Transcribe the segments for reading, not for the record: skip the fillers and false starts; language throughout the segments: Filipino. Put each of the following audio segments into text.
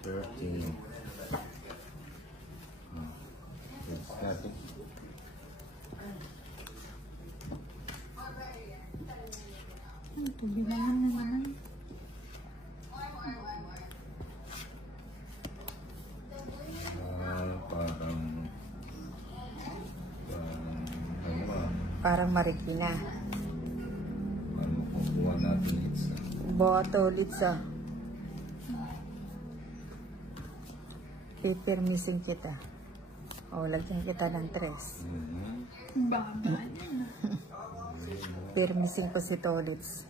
13. Ito, bilangan na naman. Parang marikina. Ano kukuha natin litsa? Boto litsa. Pipirmisin kita. O, lagyan kita ng 3. Baba niya. Pirmisin ko si Tolits.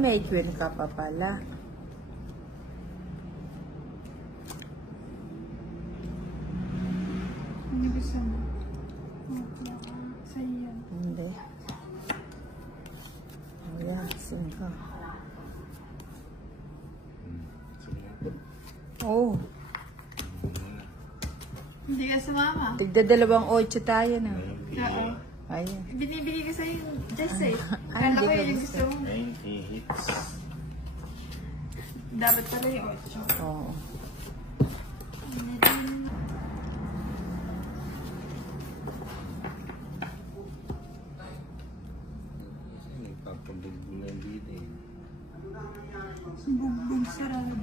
May twin ka pa pala. Ano gusto mo? Sa'yo yan. Hindi. Ayan, 5. Oh. Hindi ka sumama. Tigda 2-8 tayo na. Oo. Ayun. Binibigay ko sa'yo yung just say. Ay, Kala ko hindi yun yung ko gusto mo. 90 hits. Dapat pala yung 8. Oo. Nagpapabugbungan dito eh. Bugbog sarado.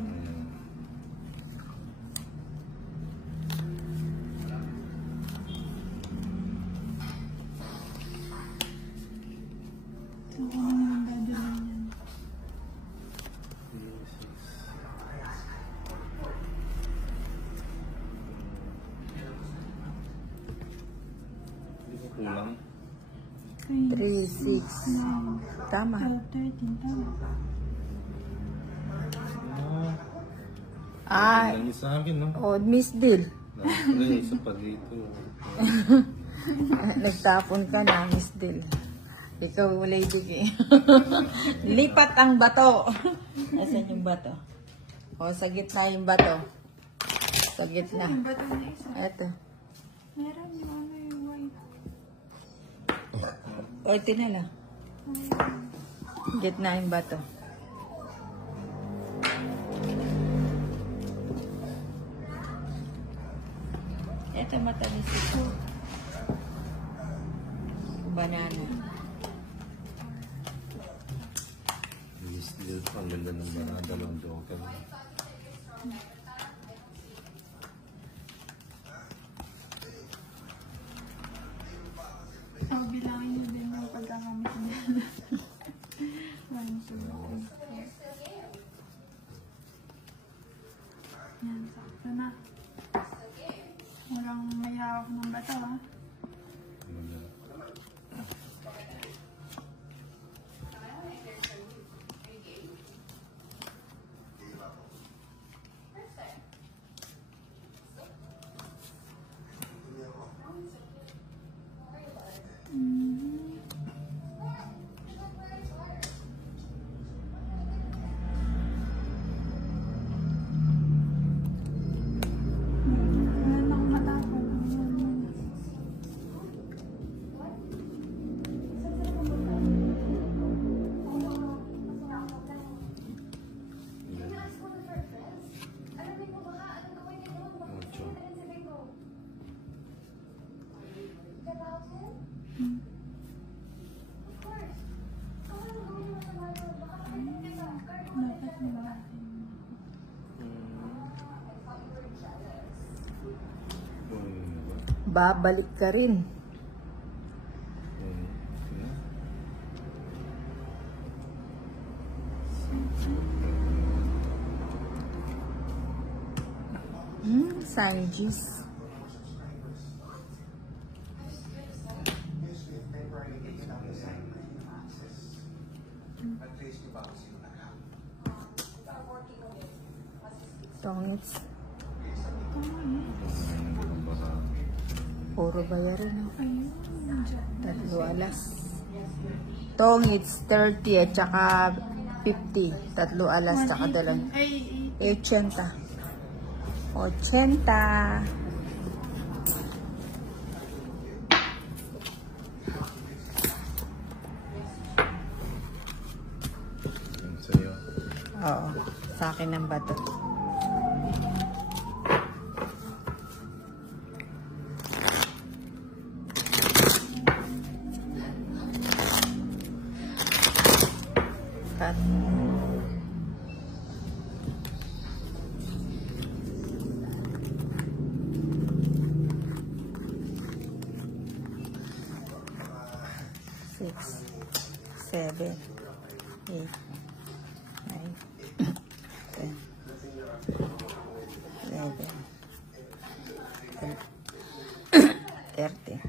So, ano naman dadalhin yan? Hindi ko kulang. 3, 6. Tama. 13, tama. Ay. Lang sa akin, no? Oh, Miss Dill. Wala isa pa dito. Nagtapon ka na, Miss Dill. Ikaw wala ibig. Lipat ang bato. Nasaan yung bato? O, sa gitna yung bato. Sa gitna. Yung bato na isa. Eto. Meron yung ano yung white. O, tinala. Gitna yung bato. Eto, matamis ito. Banana. Dito ang ganda ng mga dalawang joker. So, bilangin nyo din yung pagkakamit niya. 1, 2, 3, 4. Yan, sakto na. Walang may hawak ng bato, ha? Babalik ka rin. Sanjis. Tongits. Puro bayaran. No? Ayun. 3 alas. Tongits 30 at saka 50. 3 alas saka 2. Ay, 80. 80. Yung sa'yo. Oo. Sa akin ang bato. Cut. Six, 7, 8, 9, 10, 11, 13.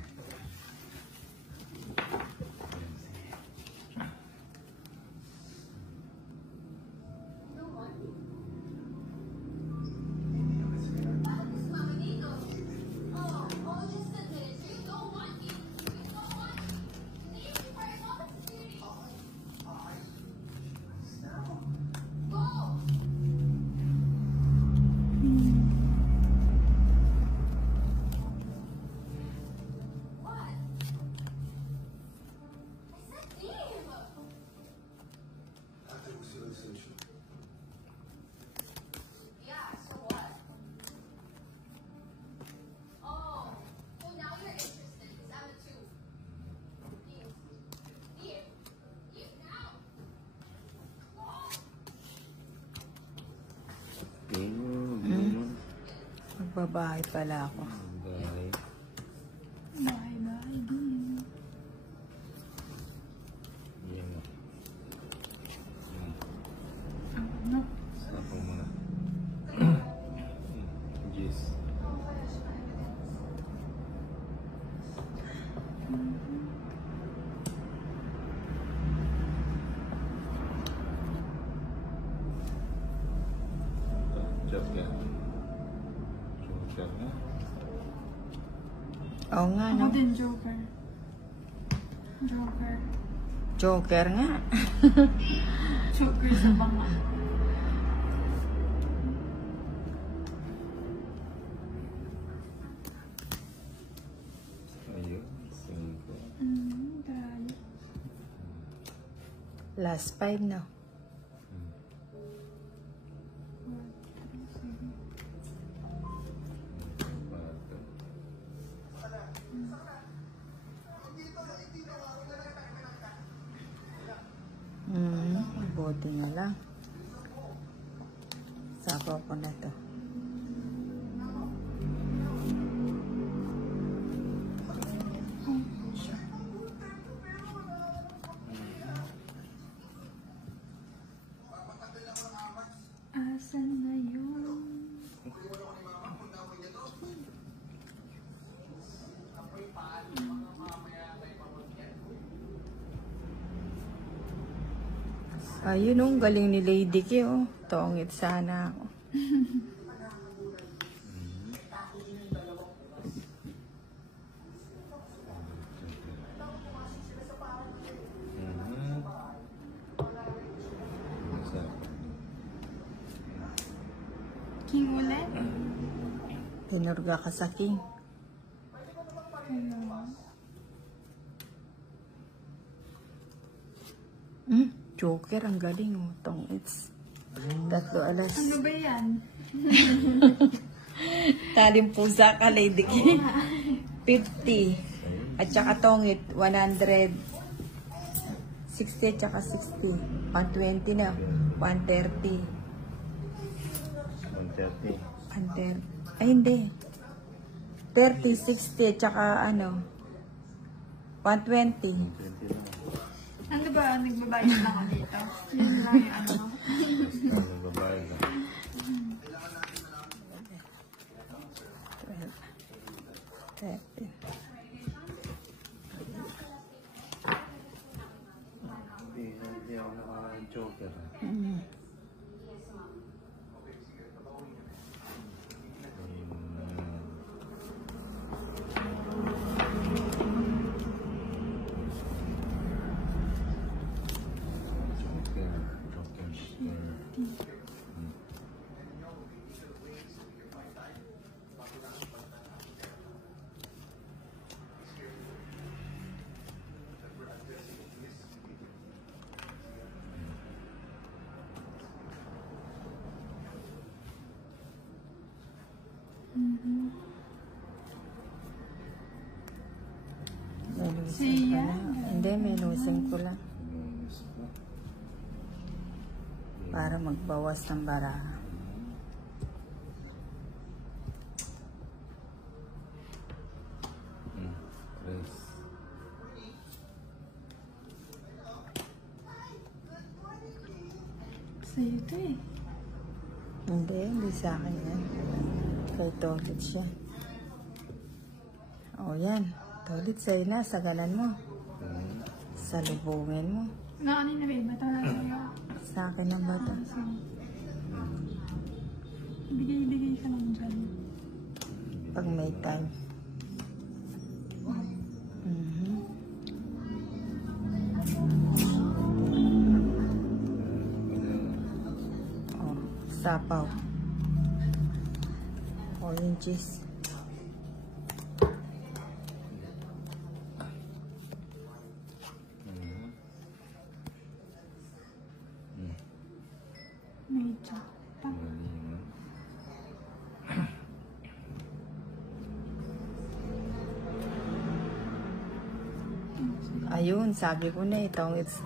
Magbabahay pala ako. Bye. bye-bye din. Yan. Ano? Sapa mo na. Yes. Joker. Joker na. Oo nga, Ako no? din, Joker. Joker. Joker nga. Joker sa banga. Ayun. 5. Dali. Last 5 na. Buti na lang. Sabaw ko na to. Asan na yun? Ayun oh, galing ni Lady K oh. Tongit sana ako. King ulit? Tinurga ka sa king. Joker, ang galing oh. Tongits. 3 alas. Ano ba yan? Talim pusa ka, Lady K. 50. At saka tongit, 100. 60 at saka 60. 120 na. 130. 130. 130. Ay, hindi. 30, 60, at saka ano. 120. 120 lang. Ano ba? Nagbabayad na ako dito? Yun lang yung ano. Ano babae na? 12, 13. Hindi ako naka-joker. May lusin ka na. Hindi, may lusin ko lang. Para magbawas ng baraha. Tres. Sa'yo ito eh. Hindi sa akin yan. Kay Tolit siya. O yan. Tolit sa'yo na, sagalan mo. Salubungin mo. Ano na ba? Bata na sa'yo. Sa akin na ba ito? Bigay-bigay ka lang dyan. Pag may time. Mhm. Oh, sapaw. O yung cheese. Medyo. Ayun, sabi ko na itong it's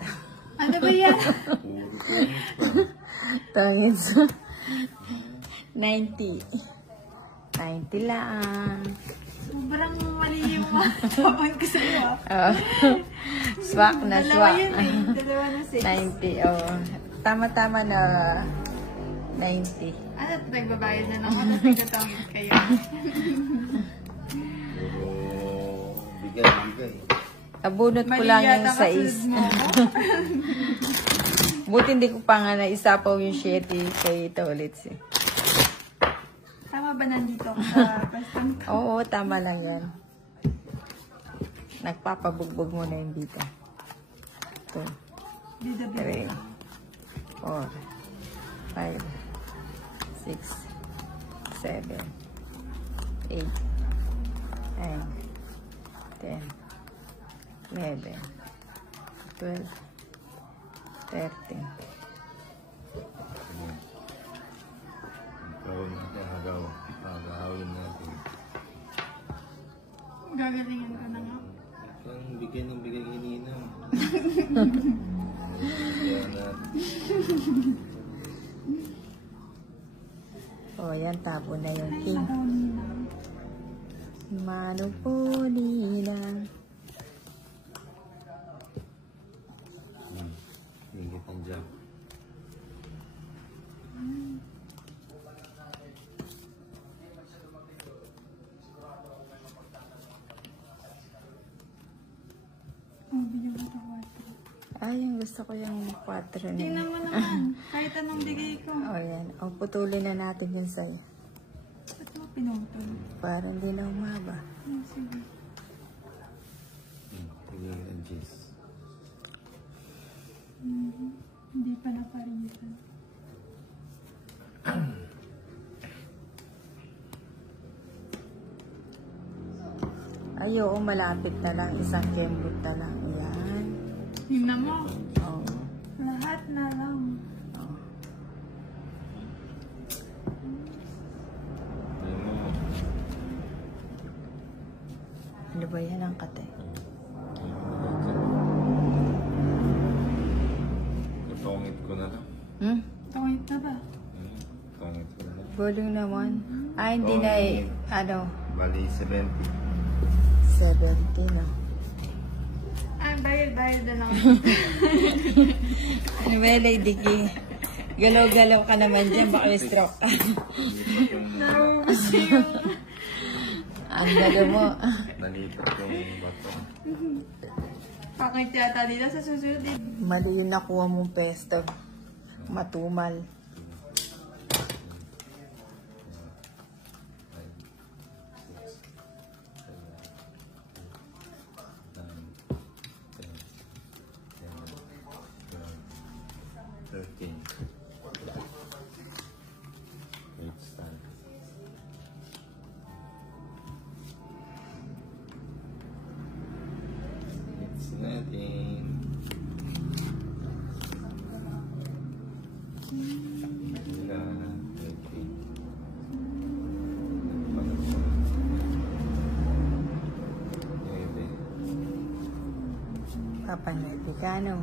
Ano ba yan? tongits 90. 90 lang. Sobrang mali yung mapapon ko sa'yo ah. Oh. Swak na Dalawa swak. yun eh. Dalawa na 6. 90, oh. Tama-tama na 90. Ano ito? Nagbabayad na lang. Ano nagtatangit kayo? Puro bigay. Abunot ko Mali lang yung yata kasunod 6. mo. Buti hindi ko pa nga naisapaw yung 7 kay Tolit eh. Tama ba nandito ako sa pwesto ko? Oo, tama lang yan. Nagpapabugbog mo na yung dito. 2, Bida-bida. 3, 4, 5, 6, 7, 8, 9, 10, 11, 12, 13. Gawin natin, agawin natin. Gagalingan ko na nga. Ang bigay ng bigay kanina. Bigyan natin. O, yan, tapo na yung Ay, king. nakaw nila. Mano po nila. Higit ang jack. Oh, bigyan ko ito 4. Ay, yung gusto ko yung 4 na. Tingnan mo naman. Kahit anong bigay ko. O, yan. O, putulin na natin yung sa'yo. Ba't mo pinutol? Para hindi na umaba. Oh, sige. Bigay ang cheese. Hindi pa naparisan. Ay, oo, malapit na lang. Isang kembot na lang. Yan. Tingnan mo. Oo. Lahat na lang. Oo. Alam mo, Ano ba yan ang kate? Tongit ko na lang. Tungit na ba? Tongit ko na lang. Bulong naman. Ay, hindi na eh. Ano? Bali 70. 70 na. Ay, bayad na lang. Ano ba, Lady K? Galaw-galaw ka naman dyan. Baka may stroke. Naubos yung... Ang galaw mo. Nalipat yung bato. Pakit yata dito sa susunod. Mali yung nakuha mong pesto. Matumal. Nine, 10, 11, 12, 13. Sila, 18. Papanuwi ka, no?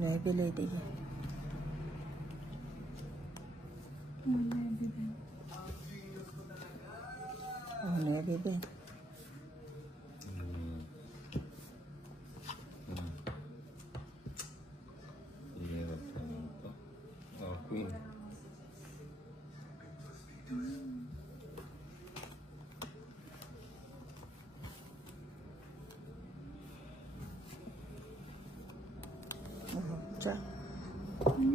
Nueve, lady. Oh, nueve din. Hirap naman ito. Oh, queen. Oh, Jack.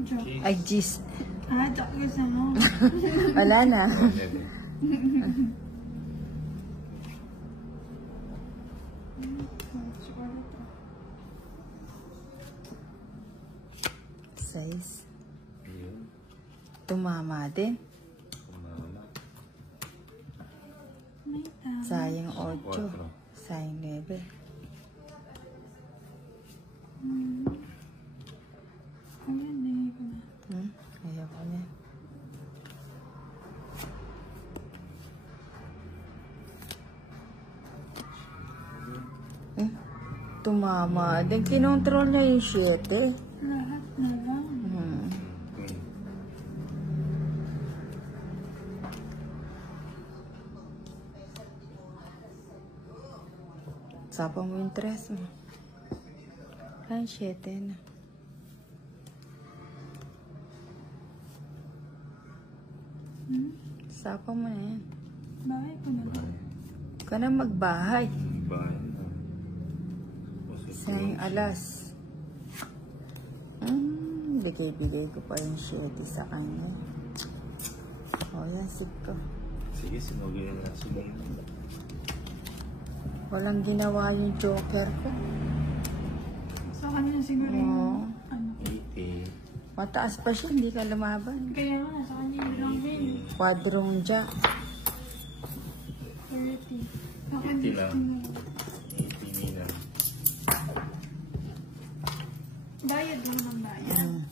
Joke. Ay, jeez. Ah, joke gusto mo. Wala na. Oh, nueve. Size. Yun. Tumama din. Kumama. May tama. Sayang 8. Quatro. Sayang 9. Ang ganda ko na. Ayaw ko na. Tumama din. Kinontrol niya yung 7. Lahat na lang. Queen. Sapa mo yung 3 mo. Ay, 7 na. Sapa mo na yan. Bahay ko na lang. Huwag ka na magbahay. Bahay na. Sayang alas. Bigay-bigay ko pa yung 7 sa kanya. O, yan, sig ko. Sige, sinugin na sumong. Walang ginawa yung joker ko. Sa kanya siguro Oo. yung ano. 80. Mataas pa siya, hindi ka lumaban. Kaya nga, sa kanya yung lang din. Quadrong jack. 30. Ako 80 hindi lang. ko na. 80 Milan. Bayad lang ng bayad.